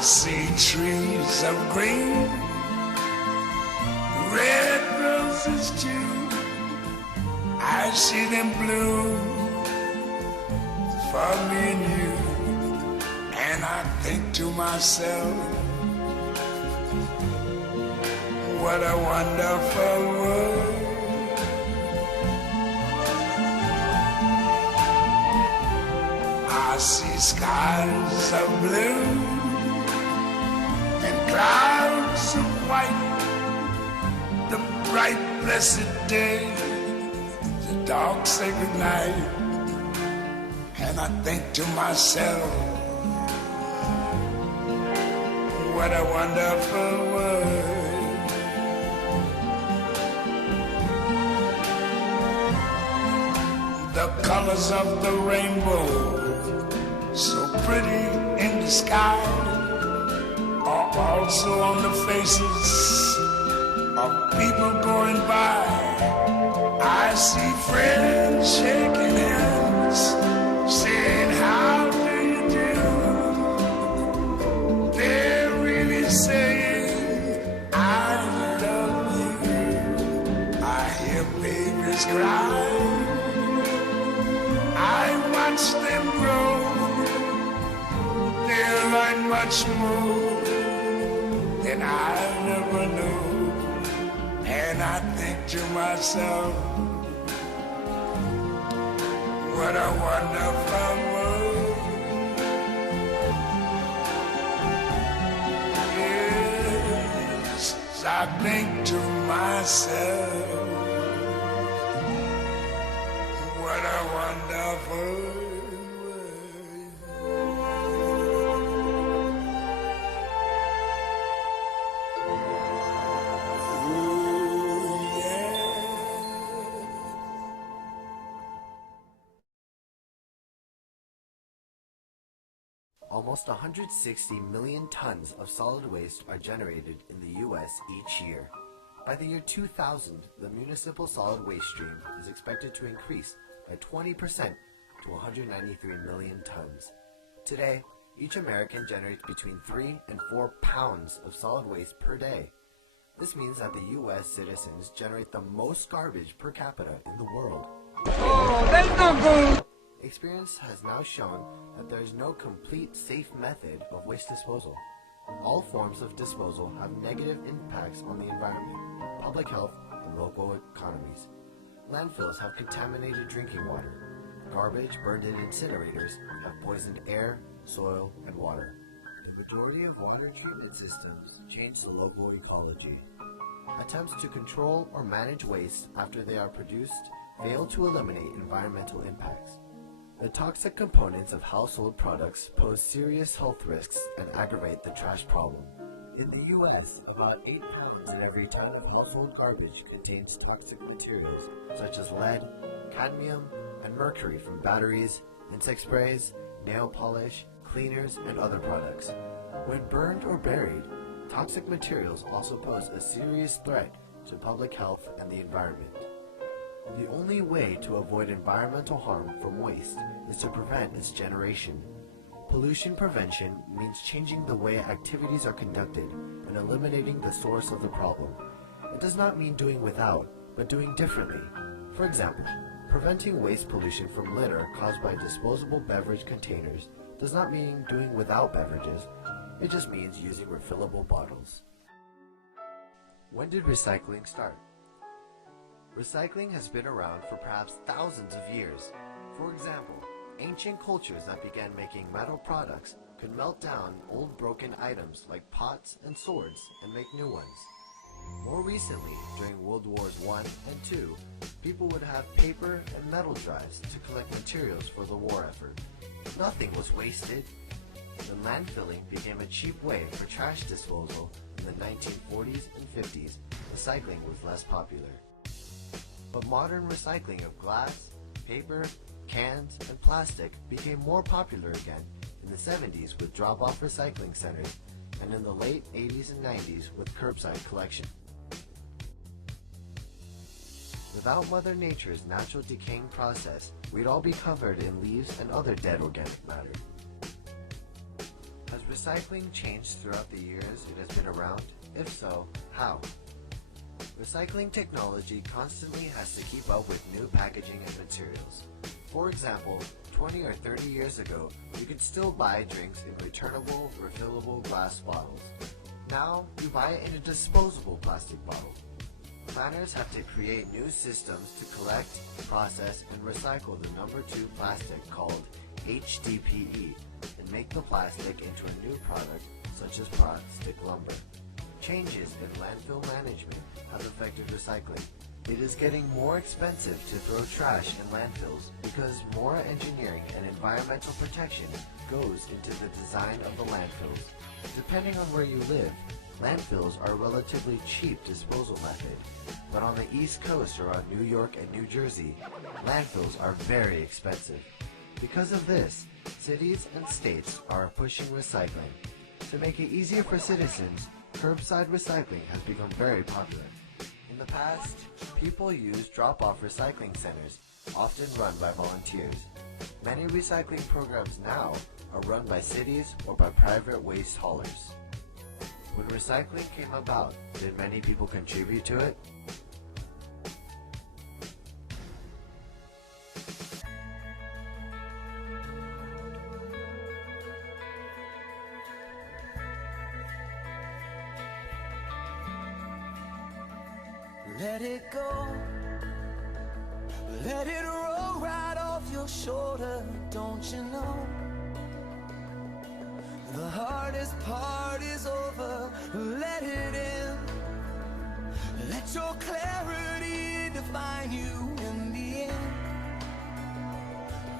see trees of green, red roses too. I see them bloom for me and you. And I think to myself, what a wonderful world. I see skies of blue and clouds of white, the bright blessed day, the dark sacred night. And I think to myself, what a wonderful world. The colors of the rainbow, so pretty in the sky, are also on the faces of people going by. I see friends shaking hands, saying, how do you do? They're really saying, I love you. I hear babies cry, I watch them grow. They'll learn much more than I never knew. And I think to myself, what a wonderful world. Yes, I think to myself, what a wonderful world. Almost 160 million tons of solid waste are generated in the U.S. each year. By the year 2000, the municipal solid waste stream is expected to increase by 20% to 193 million tons. Today, each American generates between 3 and 4 pounds of solid waste per day. This means that the U.S. citizens generate the most garbage per capita in the world. Oh, that's not good! Experience has now shown that there is no complete, safe method of waste disposal. All forms of disposal have negative impacts on the environment, public health, and local economies. Landfills have contaminated drinking water. Garbage burned in incinerators have poisoned air, soil, and water. The majority of water treatment systems change the local ecology. Attempts to control or manage waste after they are produced fail to eliminate environmental impacts. The toxic components of household products pose serious health risks and aggravate the trash problem. In the U.S., about 8 pounds in every ton of household garbage contains toxic materials such as lead, cadmium, and mercury from batteries, insect sprays, nail polish, cleaners, and other products. When burned or buried, toxic materials also pose a serious threat to public health and the environment. The only way to avoid environmental harm from waste is to prevent its generation. Pollution prevention means changing the way activities are conducted and eliminating the source of the problem. It does not mean doing without, but doing differently. For example, preventing waste pollution from litter caused by disposable beverage containers does not mean doing without beverages, it just means using refillable bottles. When did recycling start? Recycling has been around for perhaps thousands of years. For example, ancient cultures that began making metal products could melt down old broken items like pots and swords and make new ones. More recently, during World Wars I and II, people would have paper and metal drives to collect materials for the war effort. Nothing was wasted. The landfilling became a cheap way for trash disposal in the 1940s and 50s. Recycling was less popular. But modern recycling of glass, paper, cans, and plastic became more popular again in the 70s with drop-off recycling centers and in the late 80s and 90s with curbside collection. Without Mother Nature's natural decaying process, we'd all be covered in leaves and other dead organic matter. Has recycling changed throughout the years it has been around? If so, how? Recycling technology constantly has to keep up with new packaging and materials. For example, 20 or 30 years ago, you could still buy drinks in returnable, refillable glass bottles. Now, you buy it in a disposable plastic bottle. Planners have to create new systems to collect, process, and recycle the number 2 plastic called HDPE and make the plastic into a new product such as plastic lumber. Changes in landfill management have affected recycling. It is getting more expensive to throw trash in landfills because more engineering and environmental protection goes into the design of the landfills. Depending on where you live, landfills are a relatively cheap disposal method, but on the East Coast around New York and New Jersey, landfills are very expensive. Because of this, cities and states are pushing recycling. To make it easier for citizens, curbside recycling has become very popular. In the past, people used drop-off recycling centers, often run by volunteers. Many recycling programs now are run by cities or by private waste haulers. When recycling came about, did many people contribute to it? Let it go, let it roll right off your shoulder, don't you know? The hardest part is over, let it in. Let your clarity define you in the end.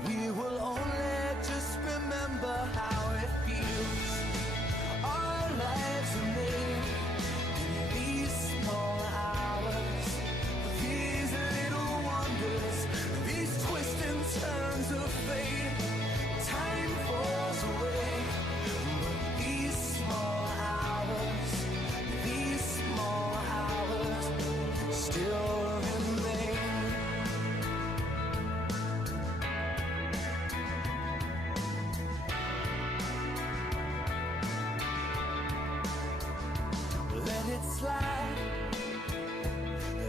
We will only just remember how it feels. Our lives are made in these small hours, these little wonders, these twists and turns of fate. Time falls away, but these small hours still remain. Let it slide,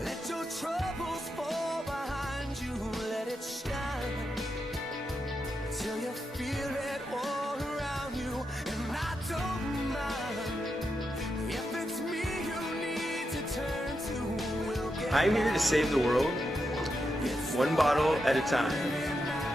let your troubles fall behind you, let it shine till you feel it all around you. And I don't mind if it's me you need to turn to. We'll get I'm here to save the world, one bottle at a time.